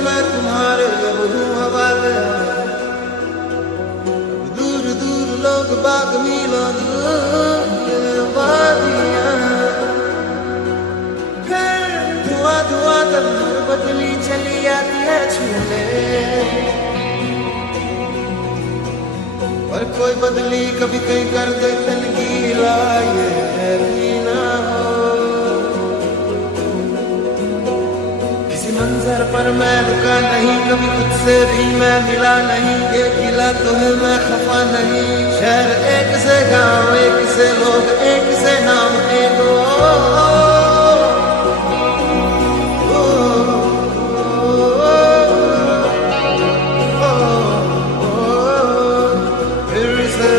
मैं तुम्हारे अब हूँ हवाले। दूर दूर लोग बाग मीलों दूर वादियाँ, फिर धुआं धुआं तंदूर बदली चली आती है छूने। और कोई बदली कभी कहीं कर दे तनकीला, ये भी ना हो। किसी मंजर पर मैं रुका नहीं, कभी खुद से भी मैं मिला नहीं। ये गिला तो है मैं खफा नहीं। शहर एक से गांव, एक से लोग, एक से नाम, एक फिर से